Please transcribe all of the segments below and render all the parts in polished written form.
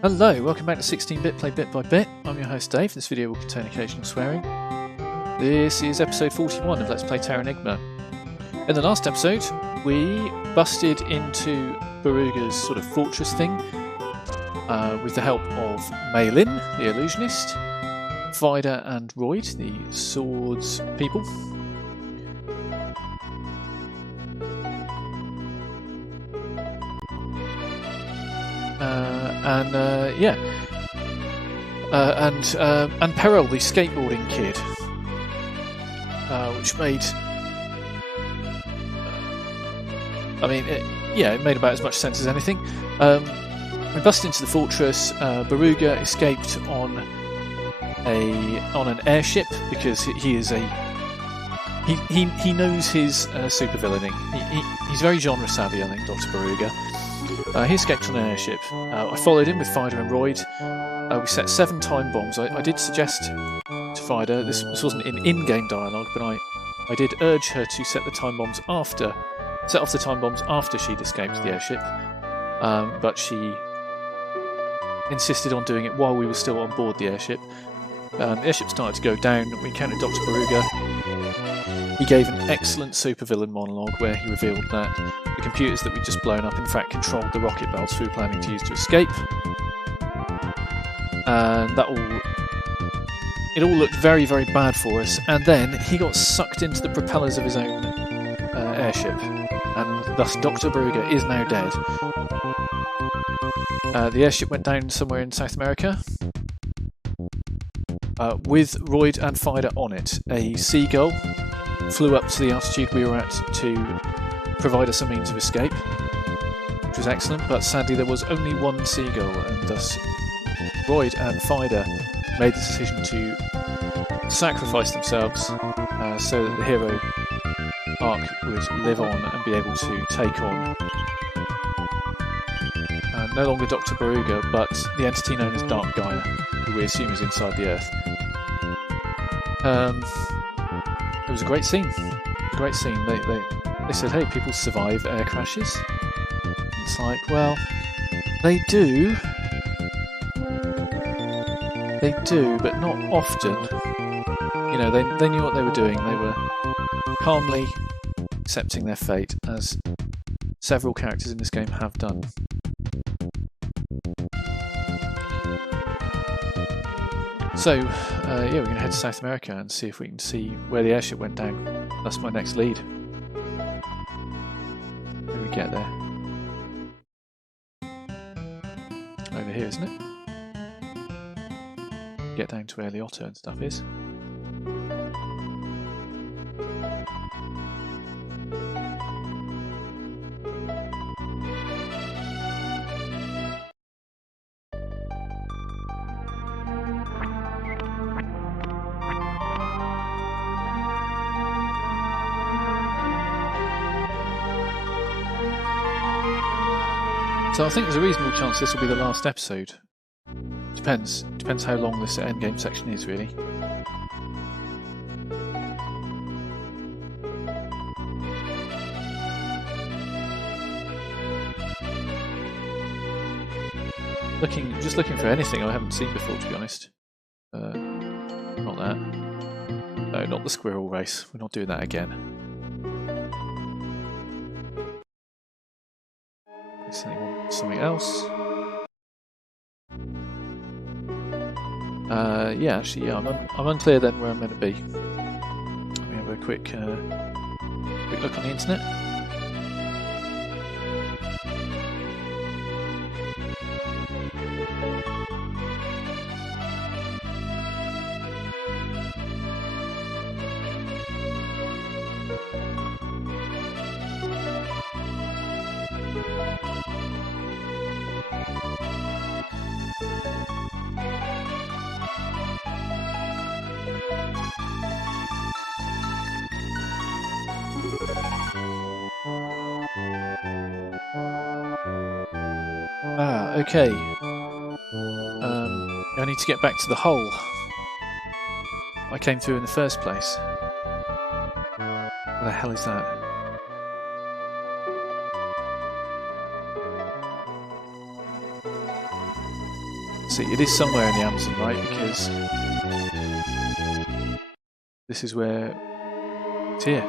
Hello, welcome back to 16-Bit Play Bit by Bit. I'm your host Dave. This video will contain occasional swearing. This is episode 41 of Let's Play Terranigma. In the last episode, we busted into Baruga's sort of fortress thing with the help of Malin, the illusionist, Vida and Royd, the swords people. And Peril, the skateboarding kid, which made, it made about as much sense as anything. We busted into the fortress. Baruga escaped on an airship because he is he knows his supervillaining. He's very genre savvy, I think, Dr. Baruga. He escaped on an airship. I followed him with Vida and Royd. We set 7 time bombs. I did suggest to Vida, this wasn't in-game dialogue, but I did urge her to set off the time bombs after she'd escaped the airship. But she insisted on doing it while we were still on board the airship. The airship started to go down. We encountered Dr. Baruga. He gave an excellent supervillain monologue where he revealed that the computers that we'd just blown up in fact controlled the rocket belts we were planning to use to escape. And it all looked very, very bad for us. And then he got sucked into the propellers of his own airship. And thus Dr. Baruga is now dead. The airship went down somewhere in South America. With Royd and Vida on it. A seagull flew up to the altitude we were at to provide us a means of escape, which was excellent, but sadly there was only one seagull, and thus Royd and Vida made the decision to sacrifice themselves so that the hero arc would live on and be able to take on no longer Dr. Baruga, but the entity known as Dark Gaia, who we assume is inside the Earth. It was a great scene. They said, hey, people survive air crashes. It's like, well, they do, but not often. You know, they knew what they were doing. They were calmly accepting their fate, as several characters in this game have done. So, we're going to head to South America and see if we can see where the airship went down. That's my next lead. When we get there. Over here, isn't it? Get down to where the otter and stuff is. So I think there's a reasonable chance this will be the last episode. Depends how long this endgame section is, really. Just looking for anything I haven't seen before, to be honest. Not that. No, not the squirrel race. We're not doing that again. Something else. I'm unclear then where I'm meant to be. Let me have a quick look on the internet. Okay. I need to get back to the hole I came through in the first place. Where the hell is that? see. It is somewhere in the Amazon, right? Because this is where it's here.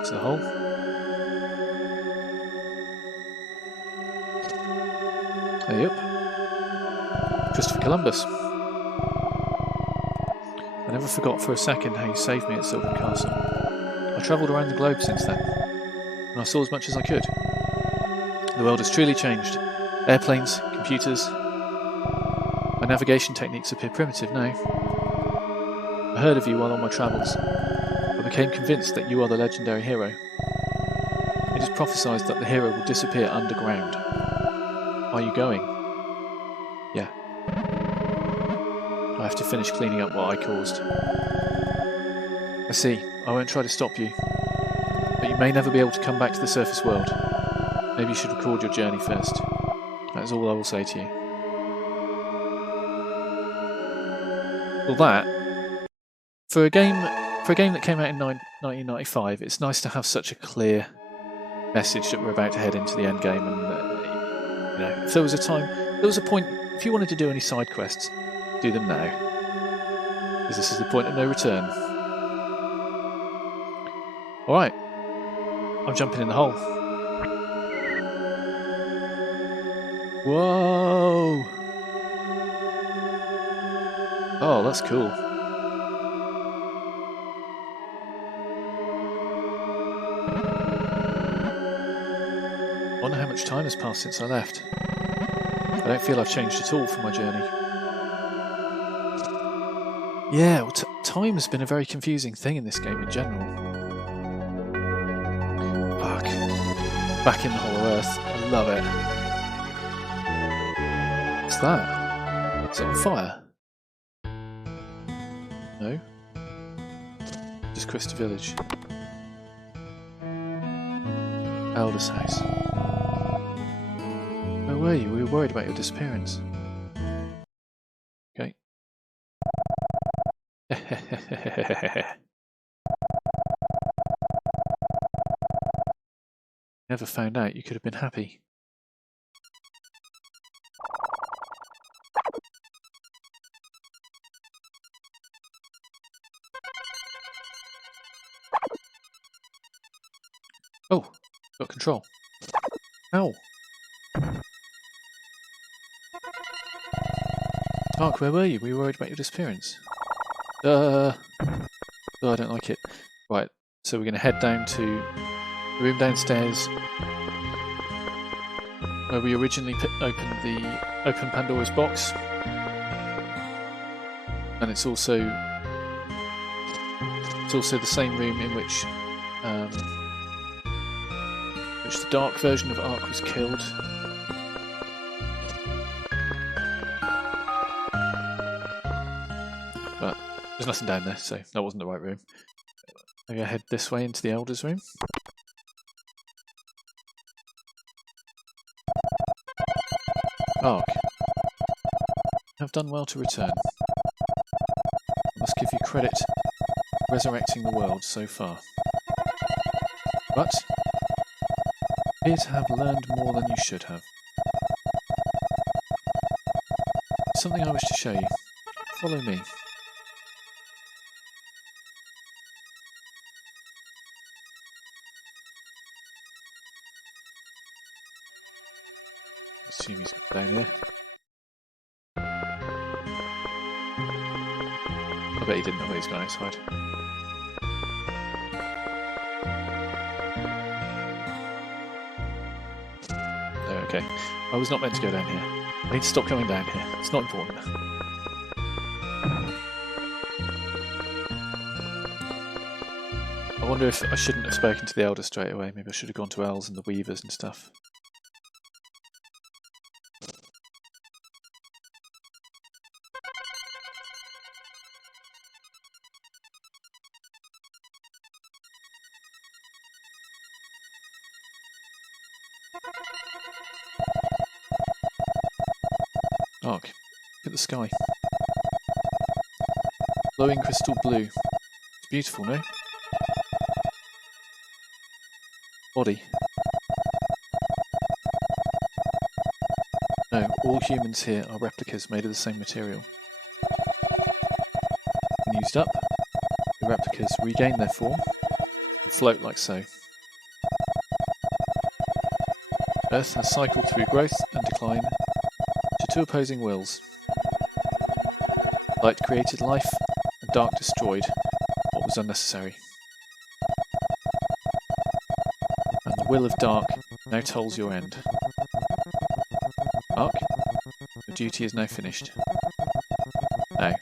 It's the hole. Yep. Christopher Columbus. I never forgot for a second how you saved me at Sylvan Castle. I travelled around the globe since then, and I saw as much as I could. The world has truly changed. Airplanes, computers. My navigation techniques appear primitive now. I heard of you while on my travels. I became convinced that you are the legendary hero. It is prophesied that the hero will disappear underground. Are you going? Yeah. I have to finish cleaning up what I caused. I see. I won't try to stop you. But you may never be able to come back to the surface world. Maybe you should record your journey first. That is all I will say to you. Well, that for a game that came out in 1995, it's nice to have such a clear message that we're about to head into the end game. And you know, if there was a point, if you wanted to do any side quests, do them now, because this is the point of no return. All right, I'm jumping in the hole. Whoa! Oh, that's cool. I wonder how much time has passed since I left. I don't feel I've changed at all from my journey. Yeah, well, time has been a very confusing thing in this game in general. Fuck. Back in the Hollow Earth. I love it. What's that? Is it on fire? No? Just Crysta Village. Elder's house. Where were you? We were worried about your disappearance. Okay. Never found out. You could have been happy. Oh, got control. Ow. Mark, where were you? We were worried about your disappearance. Oh, I don't like it. Right, so we're going to head down to the room downstairs where we originally opened Pandora's box, and it's also the same room in which the dark version of Ark was killed. But there's nothing down there, so that wasn't the right room. I'm going to head this way into the Elder's room. Ark, you have done well to return. I must give you credit for resurrecting the world so far. But you appear to have learned more than you should have. Something I wish to show you. Follow me. Assume he's down here. I bet he didn't know where he's gone outside. Oh, okay. I was not meant to go down here. I need to stop going down here. It's not important. I wonder if I shouldn't have spoken to the Elder straight away. Maybe I should have gone to elves and the weavers and stuff. Ark, look at the sky. Glowing crystal blue. It's beautiful, no? Body. No, All humans here are replicas made of the same material. When used up, the replicas regain their form and float like so. Earth has cycled through growth and decline to two opposing wills. Light created life, and dark destroyed what was unnecessary. And the will of dark now tolls your end. Dark, your duty is now finished. Now,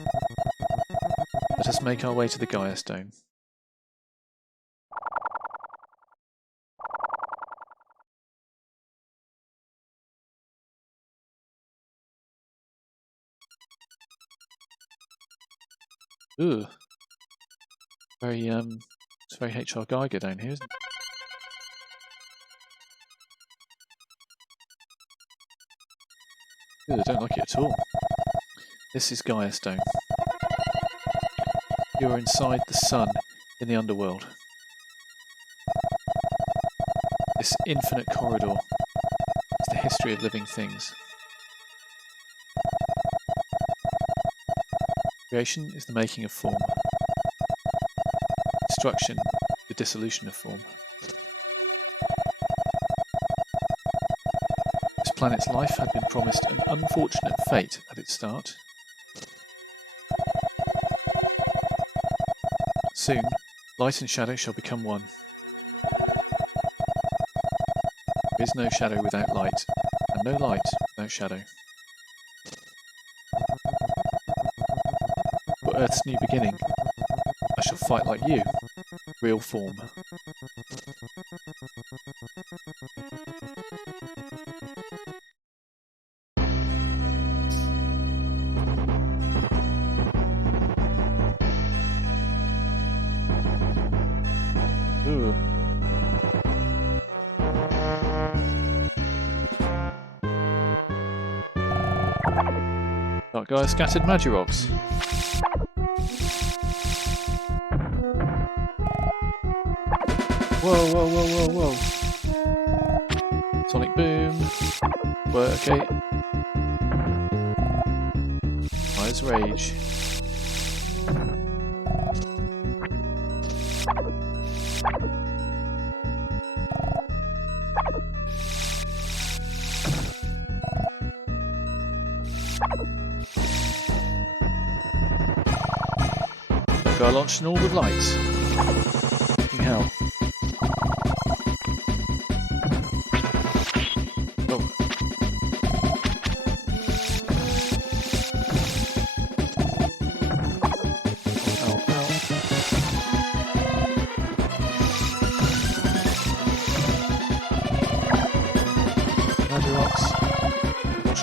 let us make our way to the Gaia Stone. Ooh. It's very HR Geiger down here, isn't it? Ooh, I don't like it at all. This is Gaia Stone. You are inside the sun in the underworld. This infinite corridor is the history of living things. Creation is the making of form. Destruction, the dissolution of form. This planet's life had been promised an unfortunate fate at its start. Soon, light and shadow shall become one. There is no shadow without light, and no light without shadow. For Earth's new beginning, I shall fight like you, real form. Ooh. Dark Gaia scattered Magirox. Whoa, whoa, whoa, whoa, whoa. Sonic boom. Well, okay. Eyes rage. Dark Gaia launched an orb of light. Fucking hell.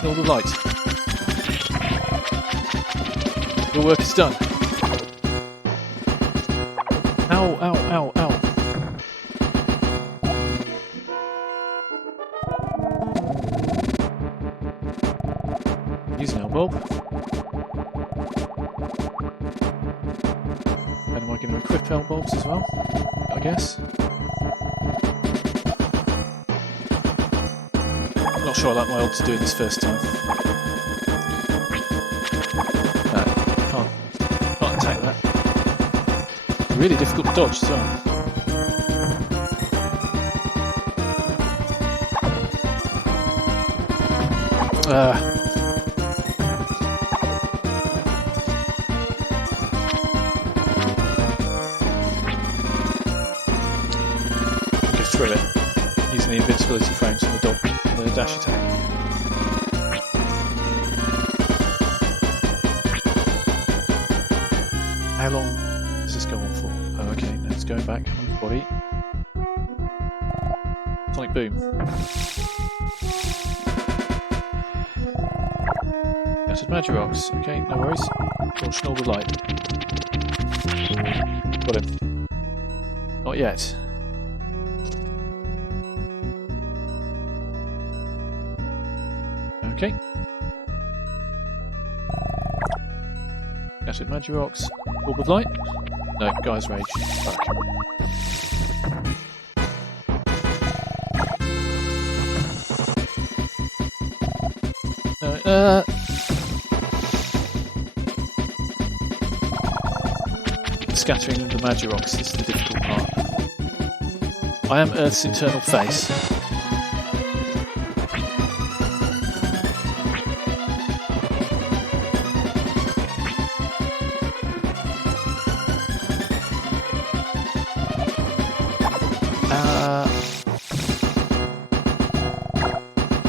All the light. Your work is done. Ow, ow, ow, ow. Use an bulb. And am I going to equip bulbs as well? I guess. Not sure I like my odds doing this first time. No, can't attack that. Really difficult to dodge as well. Go through it using the invincibility frames on the dog. The dash attack. How long does this go on for? Oh, okay, now it's going back on the body. Sonic boom. Scattered Magirox. Okay, no worries. Launch an orb of light. Got him. Not yet. Okay. Scattered Magirox. Orb of light? No, Gaia's rage. Fuck. No. No. Scattering the Magirox is the difficult part. I am Earth's internal face.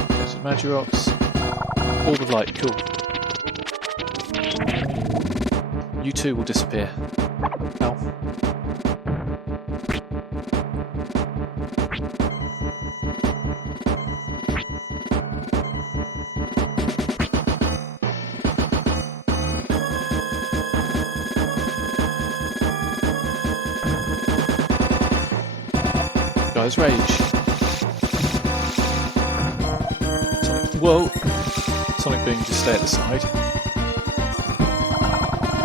There's a Magirox. Orb of light, cool. You too will disappear. Ow. Guy's rage. Sonic, whoa! Sonic boom, just stay at the side.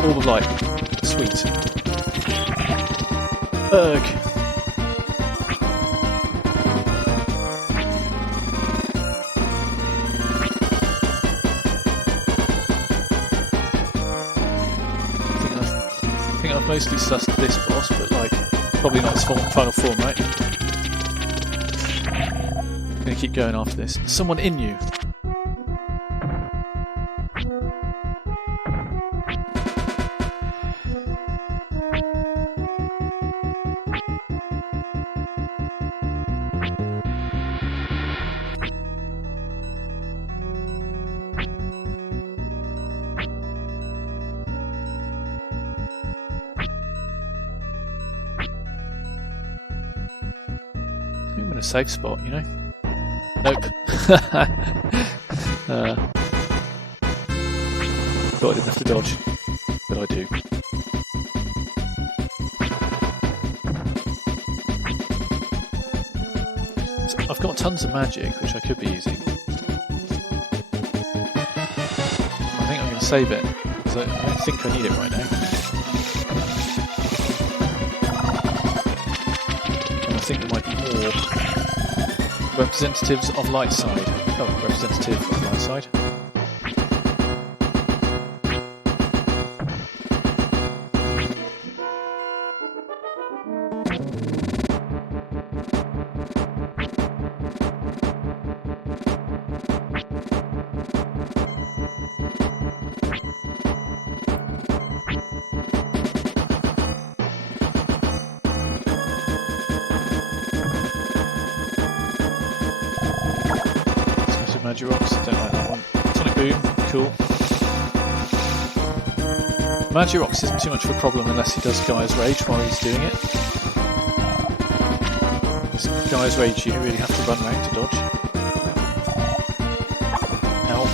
Orb of light. Sweet. Ugh. I think I've mostly sussed this boss, but like, probably not its final form, right? I'm gonna keep going after this. There's someone in you. I'm in a safe spot, you know? Nope. Thought I didn't have to dodge, but I do. So I've got tons of magic, which I could be using. I think I'm going to save it, because I don't think I need it right now. I think there might be more representatives of light side. Oh, representative of light side. Magirox, don't like that one. Sonic Boom, cool. Magirox isn't too much of a problem unless he does Gaia's Rage while he's doing it. This Gaia's Rage you really have to run around to dodge. Ow.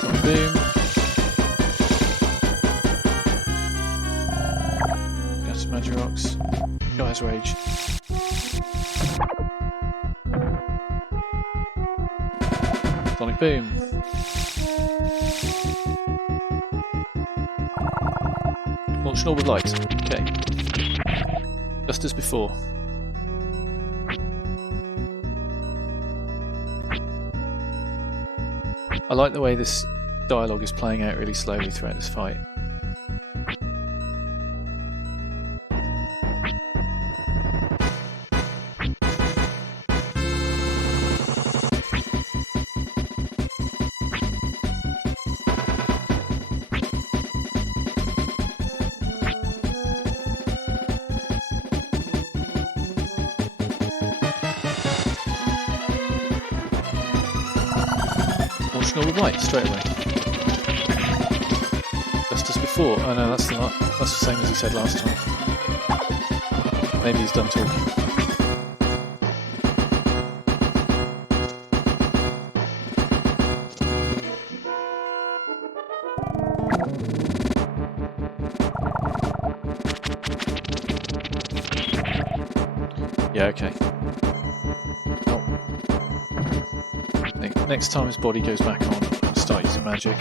Sonic Boom. Magirox, Gaia's Rage. Sonic Boom. Launch an orb of light. Okay. Just as before. I like the way this dialogue is playing out really slowly throughout this fight. With light straight away, just as before. Oh no, that's the same as he said last time. Maybe he's done talking. Yeah, okay. Next time his body goes back on, I'll start using magic.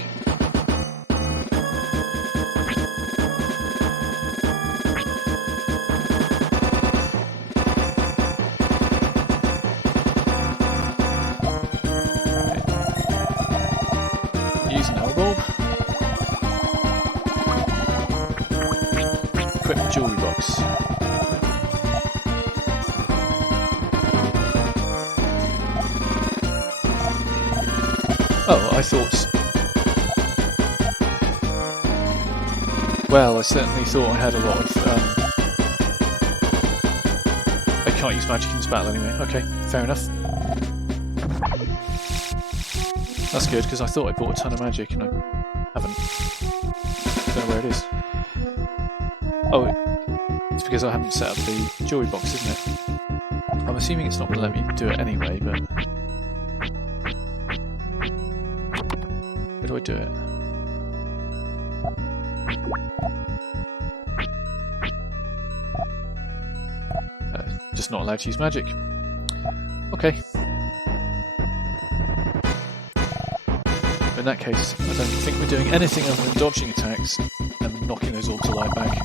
use an elbow. Equip the jewellery box. Oh, I thought... Well, I certainly thought I had a lot of... I can't use magic in this battle anyway. Okay, fair enough. That's good, because I thought I bought a ton of magic and I haven't. Don't know where it is. Oh, it's because I haven't set up the jewellery box, isn't it? I'm assuming it's not going to let me do it anyway, but... Where do I do it? Just not allowed to use magic. Okay. In that case, I don't think we're doing anything other than dodging attacks and knocking those orbs of light back.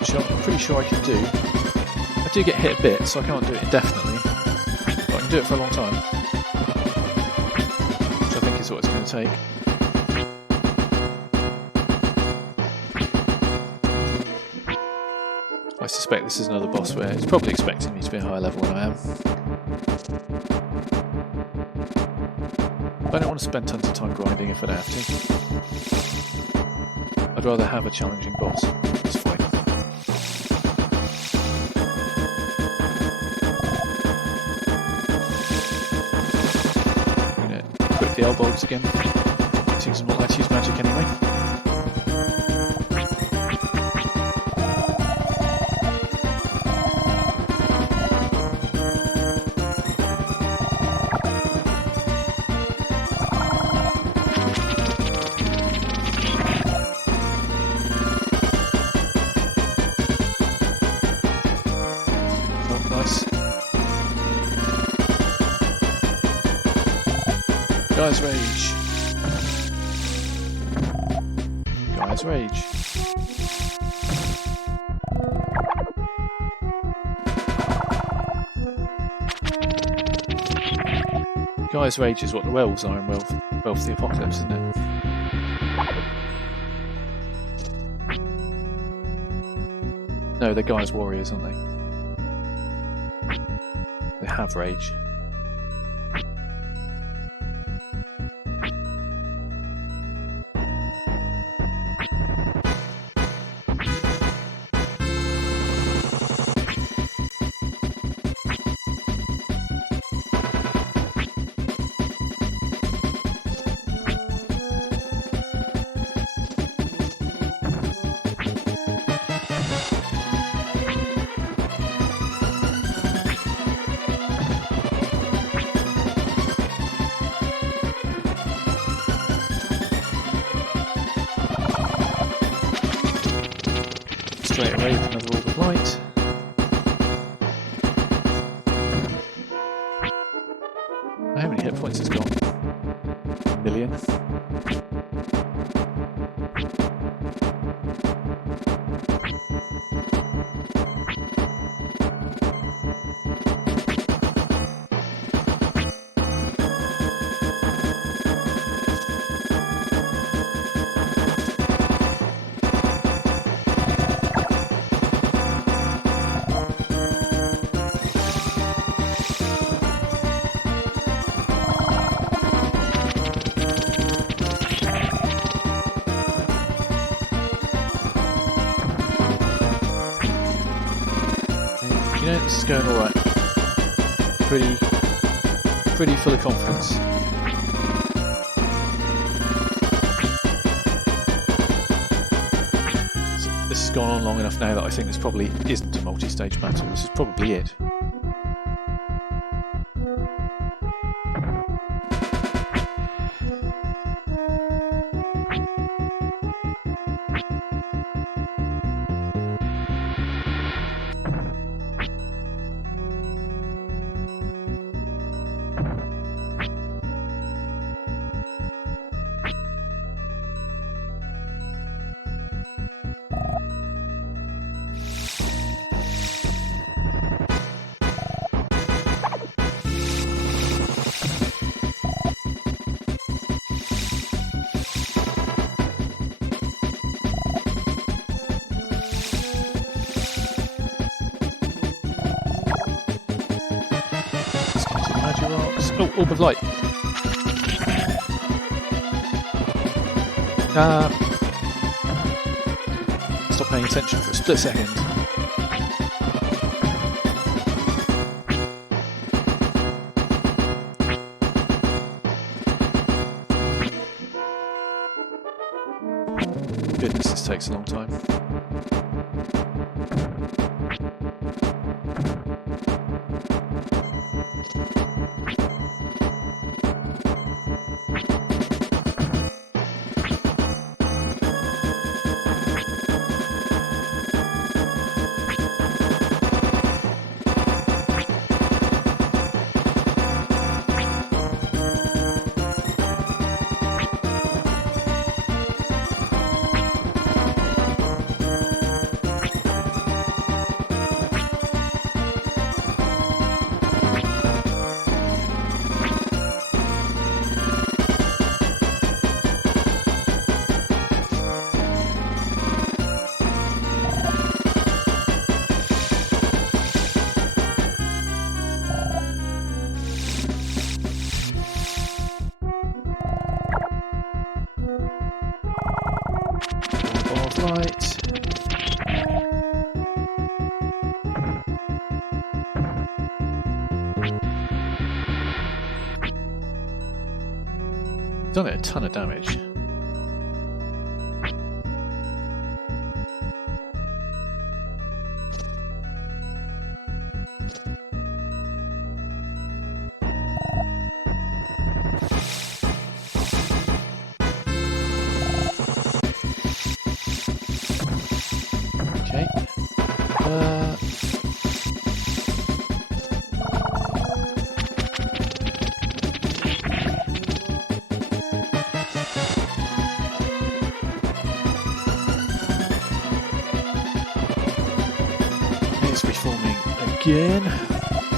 Which I'm pretty sure I can do. I do get hit a bit, so I can't do it indefinitely, but I can do it for a long time. Which I think is what it's going to take. I suspect this is another boss where it's probably expecting me to be a higher level than I am. I don't want to spend tons of time grinding if I don't have to. I'd rather have a challenging boss. It's fine. I'm going to equip the elbows again, since I'm not allowed to use magic anyway. Gaia's Rage. Gaia's Rage. Gaia's Rage is what the werewolves are in Werewolf of the Apocalypse, isn't it? No, they're Gaia's Warriors, aren't they? They have rage. Straight away with another orb of light. How many hit points has it got? A million. You know, this is going alright. Pretty full of confidence. This has gone on long enough now that I think this probably isn't a multi-stage battle. This is probably it. Oh, orb of light. Stop paying attention for a split second. Goodness, this takes a long time. Light. Done it a ton of damage. Okay. It's reforming again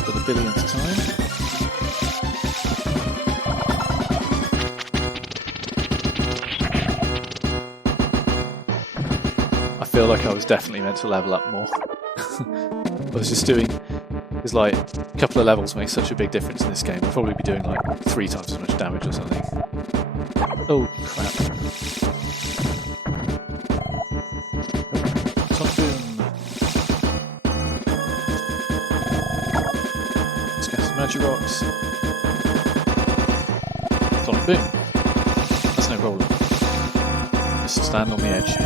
for the billionth time. I feel like I was definitely meant to level up more. I was just doing, there's like a couple of levels make such a big difference in this game. I'd probably be doing like 3 times as much damage or something. Oh crap. Sonic Boom. Let's get some Magic Rocks. Sonic Boom. That's no problem. Just stand on the edge.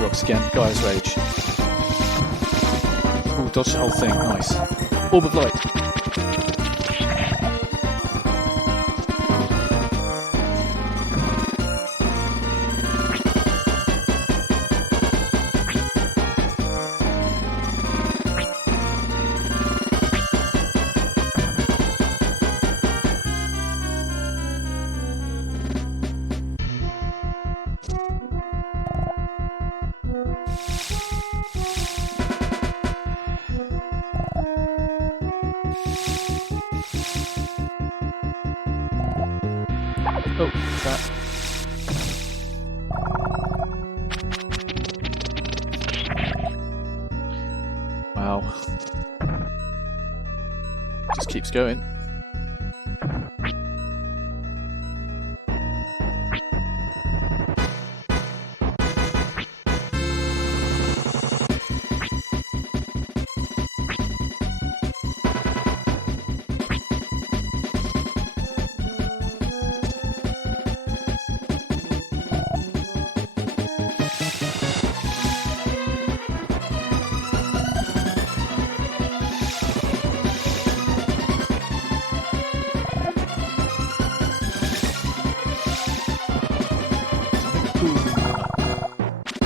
Rocks again, Gaia's Rage. Ooh, dodge the whole thing, nice. Orb of Light. Oh, crap. Wow. Just keeps going.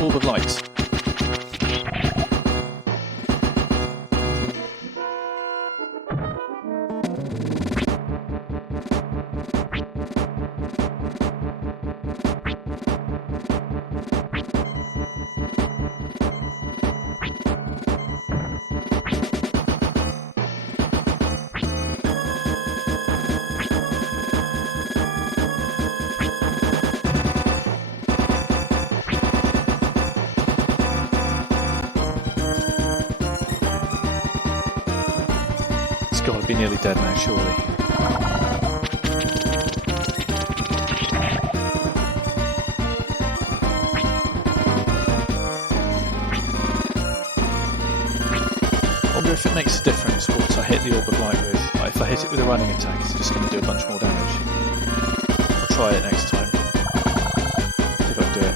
Orb of Light. nearly dead now, surely. I wonder if it makes a difference what I hit the Orb of Light with. Like if I hit it with a running attack, it's just going to do a bunch more damage. I'll try it next time. See if I can do it.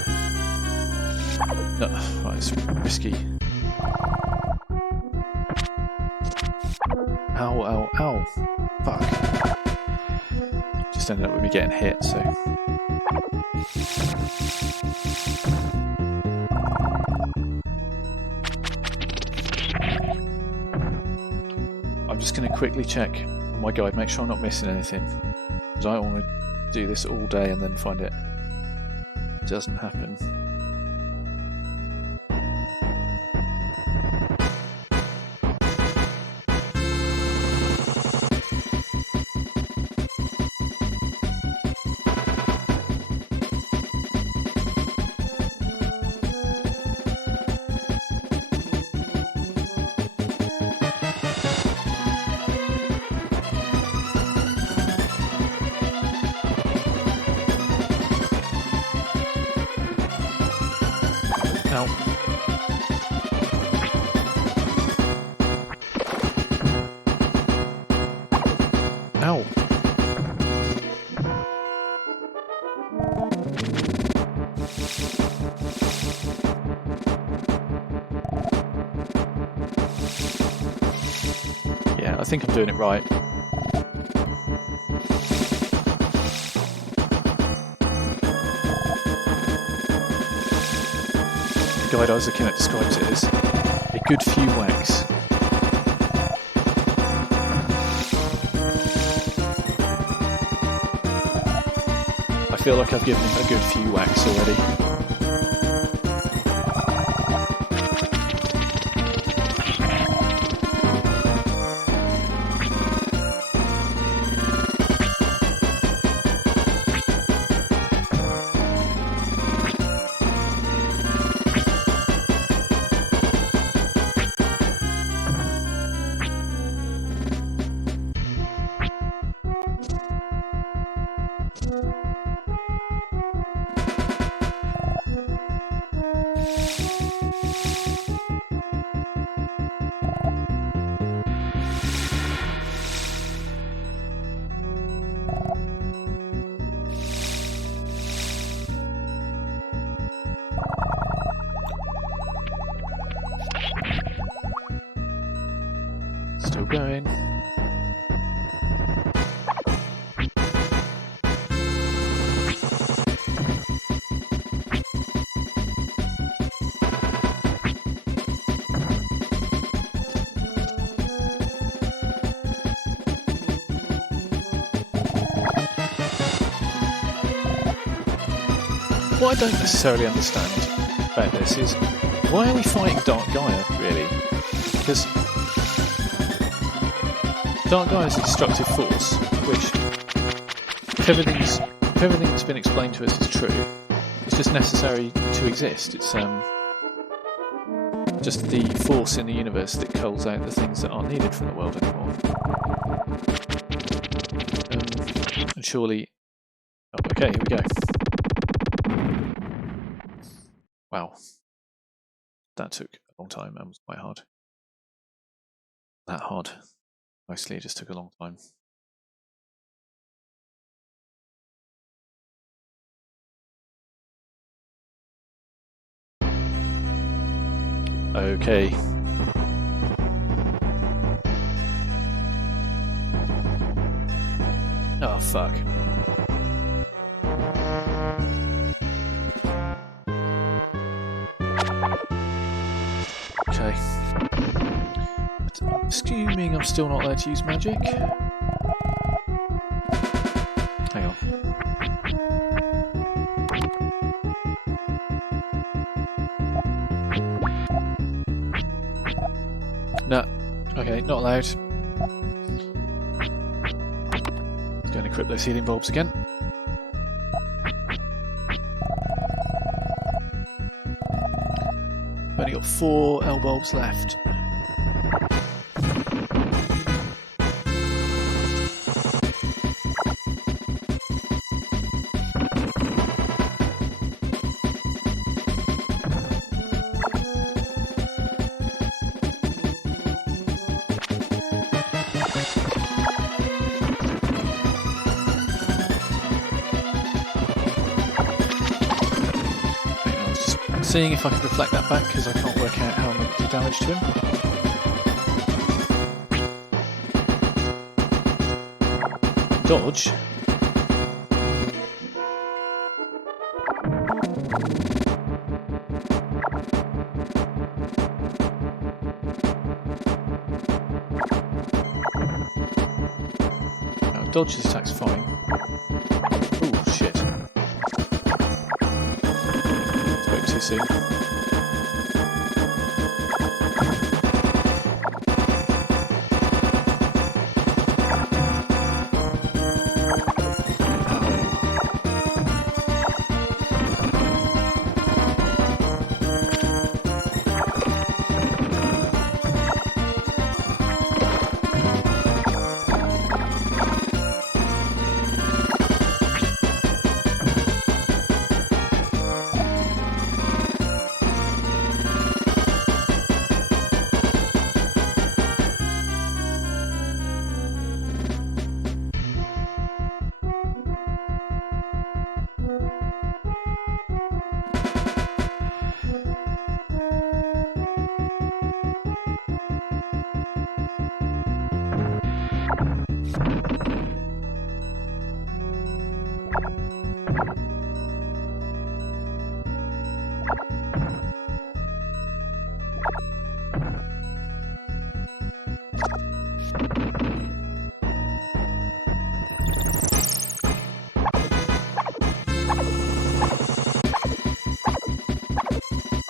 No, right, it's risky. Ow, ow, ow. Fuck. Just ended up with me getting hit, so... I'm just going to quickly check on my guide, make sure I'm not missing anything. Because I don't want to do this all day and then find it doesn't happen. Ow. Ow. Yeah, I think I'm doing it right. The guide I was looking at describes it as a good few whacks. I feel like I've given him a good few whacks already. Still going. What I don't necessarily understand about this is, why are we fighting Dark Gaia, really? Because Dark Gaia is a destructive force, which, if everything that's been explained to us is true, it's just necessary to exist. It's just the force in the universe that culls out the things that aren't needed from the world anymore. And surely... Oh, okay, here we go. Wow. That took a long time and was quite hard. That hard. Mostly it just took a long time. Okay. Oh, fuck. Okay. But I'm assuming I'm still not allowed to use magic. Hang on. No. Okay, not allowed. Going to equip those healing bulbs again. I've only got 4 L bulbs left. seeing if I can reflect that back because I can't work out how much damage to him. Dodge. Dodge his attack's fine. Ooh, shit. Spoke too soon.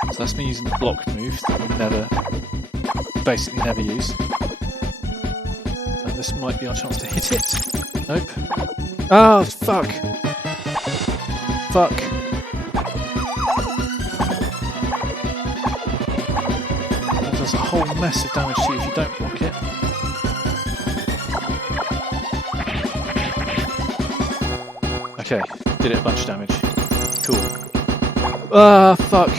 So that's me using the block move that we basically never use. And this might be our chance to hit it. Nope. Oh, fuck. Fuck. That does a whole mess of damage to you if you don't block it. Okay, did it a bunch of damage. Cool. Ah, fuck.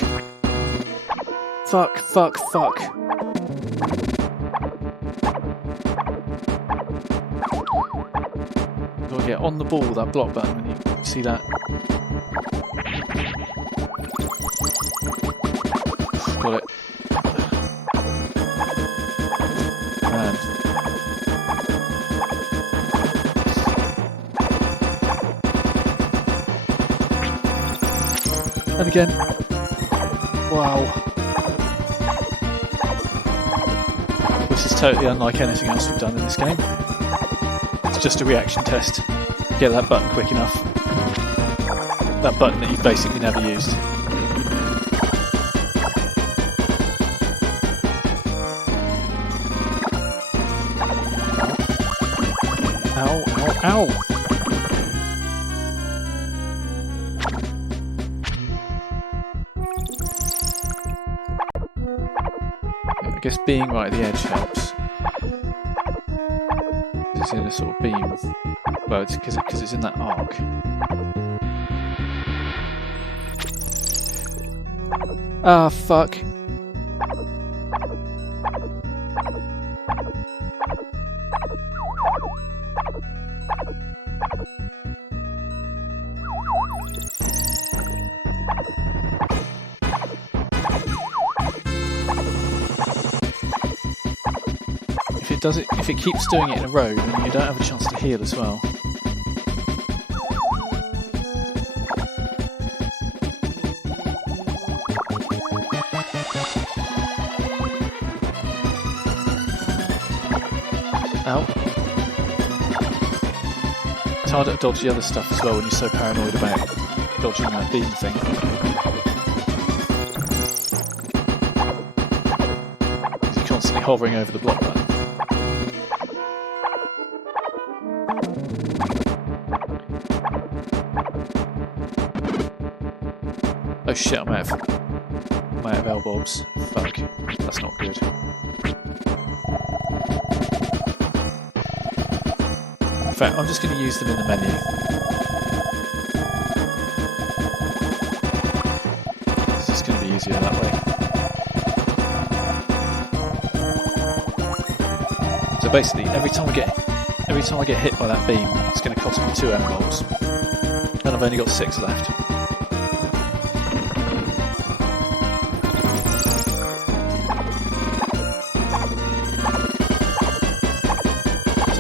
Fuck, fuck, fuck. Gotta get on the ball with that block button when you see that. Got it. Man. And again. Wow. This is totally unlike anything else we've done in this game. It's just a reaction test. Get that button quick enough. That button that you've basically never used. Ow, ow, ow! I guess being right at the edge helps. It's in a sort of beam. Well, it's because it's in that arc. Ah, fuck. If it keeps doing it in a row, then you don't have a chance to heal as well. Ow. It's harder to dodge the other stuff as well when you're so paranoid about dodging that beam thing. Because you're constantly hovering over the block button. Oh shit, I'm out of elbows. Fuck, that's not good. In fact, I'm just going to use them in the menu. This is going to be easier that way. So basically, every time I get hit by that beam, it's going to cost me 2 emeralds, and I've only got 6 left.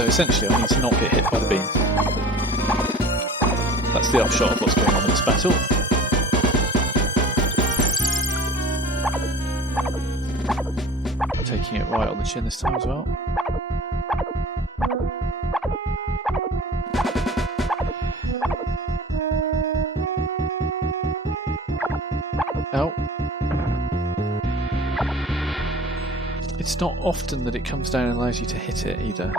essentially I need to not get hit by the beam. That's the upshot of what's going on in this battle. Taking it right on the chin this time as well. Ow. It's not often that it comes down and allows you to hit it either.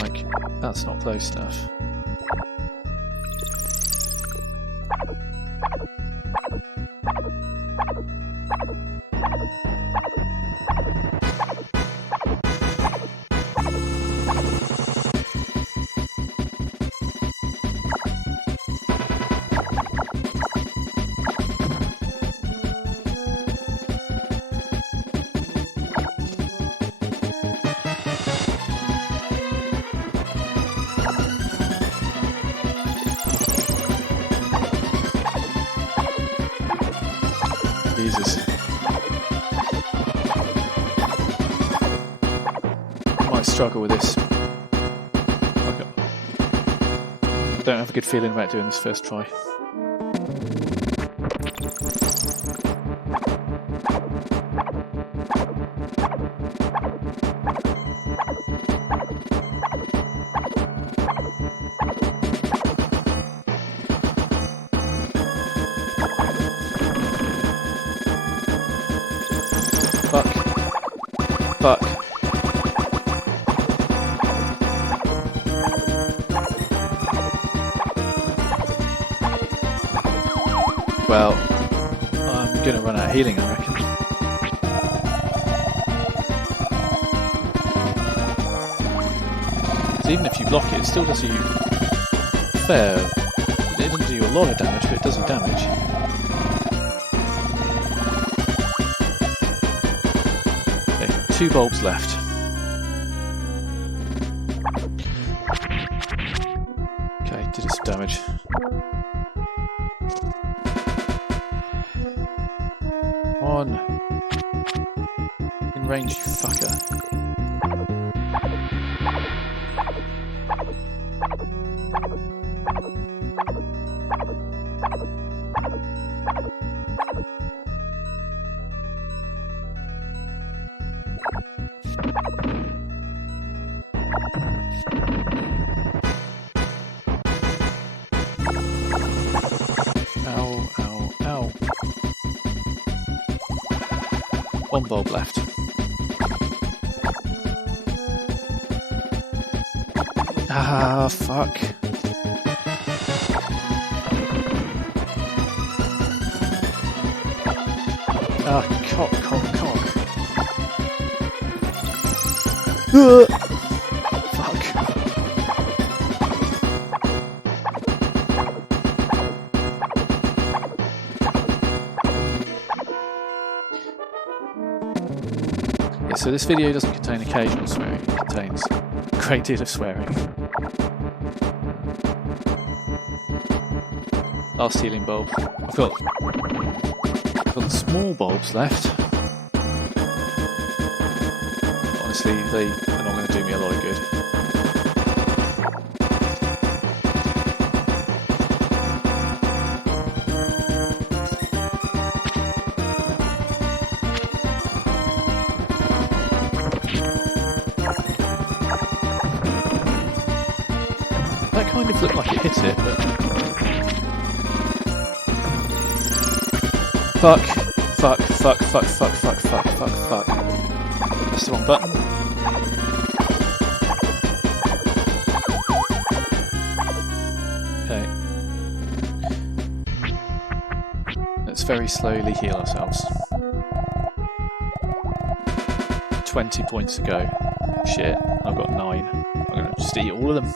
Like, that's not close enough. Jesus. I might struggle with this. I don't have a good feeling about doing this first try. Fuck. Well, I'm gonna run out of healing, I reckon. So even if you block it, it still does you fair. It doesn't do you a lot of damage, but it does you damage. Okay, 2 bulbs left. Okay, did it some damage. On. In range, you fucker. Ow, ow, ow. 1 bulb left. Ah, fuck. Ah, cock. Fuck. Yeah, so this video doesn't contain occasional swearing, it contains a great deal of swearing. Last healing bulb. I've got the small bulbs left. Honestly, they are not going to do me a lot of good. That kind of looked like it hit it, but... Fuck. That's the wrong button. Okay. Let's very slowly heal ourselves. 20 points to go. Shit, I've got 9. I'm gonna just eat all of them.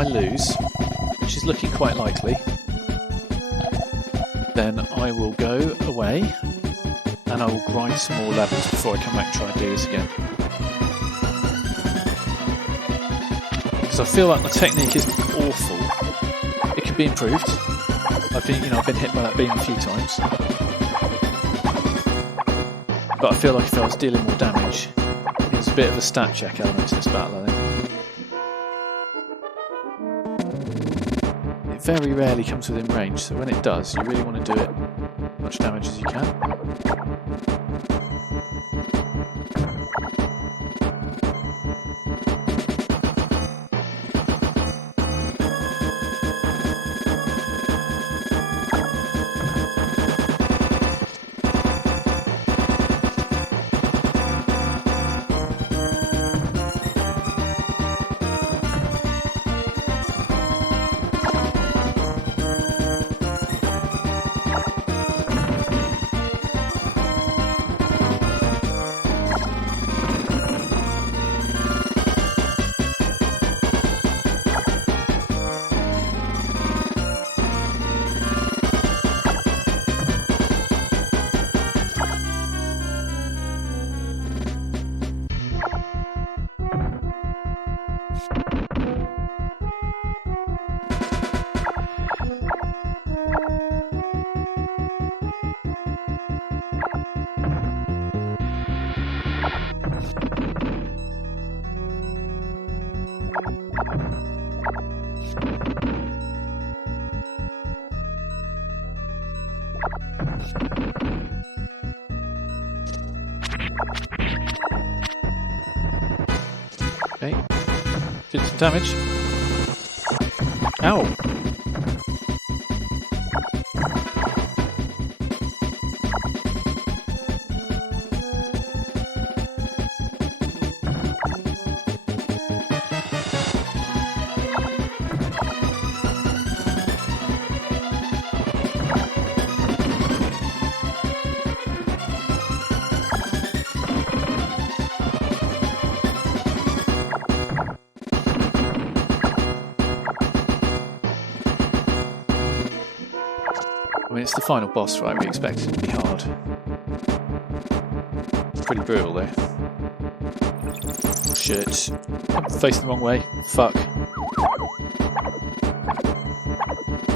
I lose, which is looking quite likely, then I will go away and I will grind some more levels before I come back and try and do this again. Because I feel like my technique isn't awful. It can be improved. I've been hit by that beam a few times. But I feel like if I was dealing more damage, there's a bit of a stat check element to this battle, I think. It very rarely comes within range, so when it does, you really want to do it as much damage as you can. Okay, did some damage. Ow! I mean, it's the final boss, right? We expect it to be hard. Pretty brutal, though. Shit. I'm facing the wrong way. Fuck.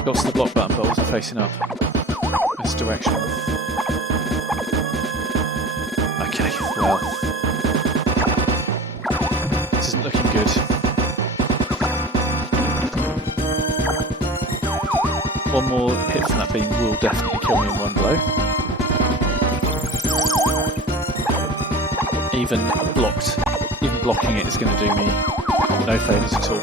Got to the block button, but I wasn't facing up. This direction. Okay, well. This isn't looking good. One more hit from that beam will definitely kill me in one blow. Even blocking it is going to do me no favours at all.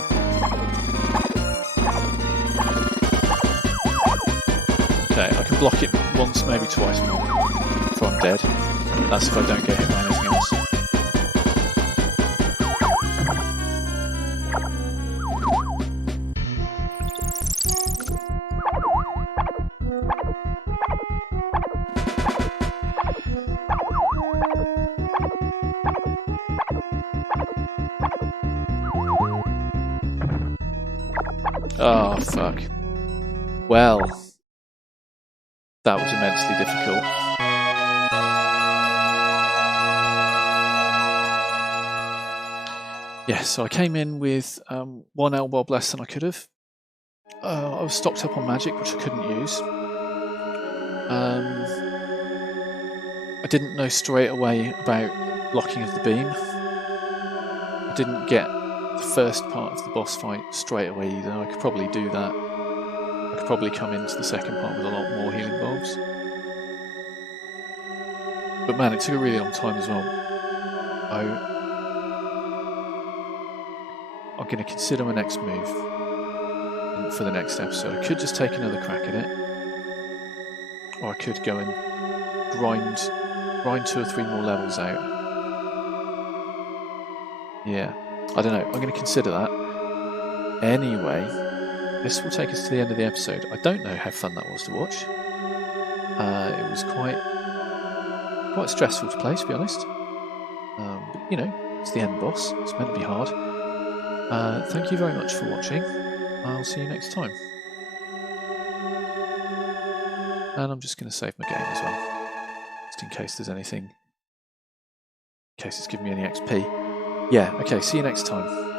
Okay, I can block it once, maybe twice more before I'm dead. That's if I don't get hit by anything else. Oh, fuck. Well, that was immensely difficult. Yeah, so I came in with one elbow less than I could have. I was stocked up on magic, which I couldn't use. I didn't know straight away about blocking of the beam. I didn't get the first part of the boss fight straight away either. I could probably do that. I could probably come into the second part with a lot more healing bulbs. But man, it took a really long time as well. I'm going to consider my next move for the next episode. I could just take another crack at it, or I could go and grind 2 or 3 more levels out. Yeah, I don't know. I'm going to consider that. Anyway, this will take us to the end of the episode. I don't know how fun that was to watch. It was quite stressful to play, to be honest. But you know, it's the end boss. It's meant to be hard. Thank you very much for watching. I'll see you next time. And I'm just going to save my game as well, just in case there's anything, in case it's giving me any XP. Yeah, okay, see you next time.